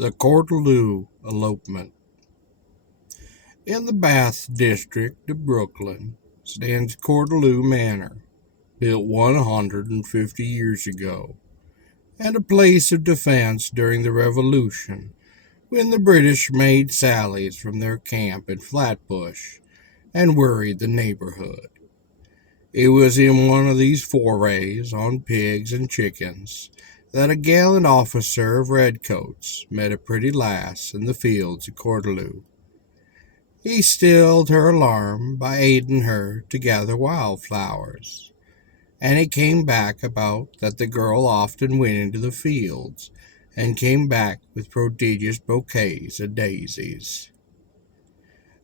The Cortelyou Elopement. In the Bath district of Brooklyn stands Cortelyou Manor, built 150 years ago, and a place of defense during the Revolution when the British made sallies from their camp in Flatbush and worried the neighborhood. It was in one of these forays on pigs and chickens that a gallant officer of redcoats met a pretty lass in the fields of Cortelyou. He stilled her alarm by aiding her to gather wildflowers, and it came back about that the girl often went into the fields and came back with prodigious bouquets of daisies.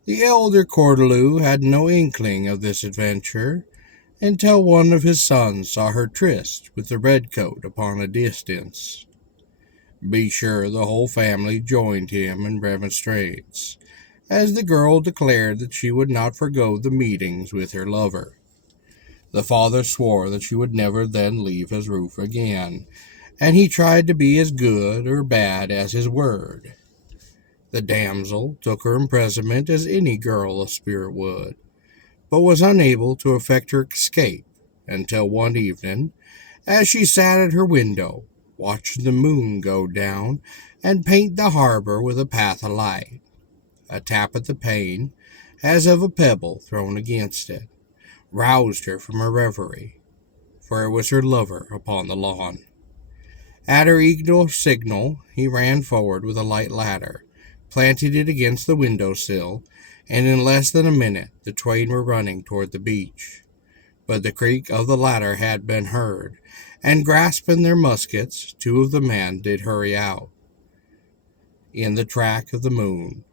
The elder Cortelyou had no inkling of this adventure until one of his sons saw her tryst with the redcoat upon a distance. Be sure the whole family joined him in remonstrance, as the girl declared that she would not forgo the meetings with her lover. The father swore that she would never then leave his roof again, and he tried to be as good or bad as his word. The damsel took her imprisonment as any girl of spirit would, but was unable to effect her escape until one evening, as she sat at her window, watching the moon go down and paint the harbor with a path of light. A tap at the pane, as of a pebble thrown against it, roused her from her reverie, for it was her lover upon the lawn. At her eager signal, he ran forward with a light ladder, planted it against the window sill, and in less than a minute the twain were running toward the beach. But the creak of the ladder had been heard, and grasping their muskets, two of the men did hurry out. In the track of the moon,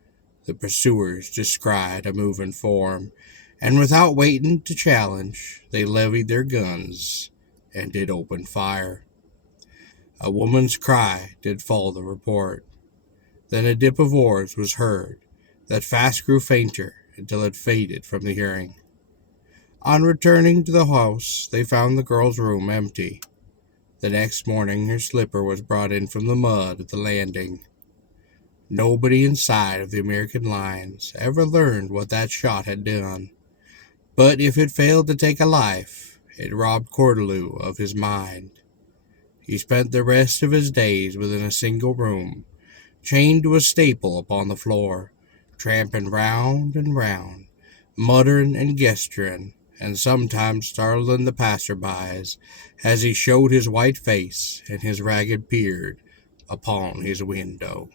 the pursuers descried a moving form, and without waiting to challenge, they levied their guns and did open fire. A woman's cry did follow the report. Then a dip of oars was heard, that fast grew fainter until it faded from the hearing. On returning to the house, they found the girl's room empty. The next morning her slipper was brought in from the mud at the landing. Nobody inside of the American lines ever learned what that shot had done, but if it failed to take a life, it robbed Cortelyou of his mind. He spent the rest of his days within a single room, chained to a staple upon the floor, tramping round and round, muttering and gesturing, and sometimes startling the passer-bys as he showed his white face and his ragged beard upon his window.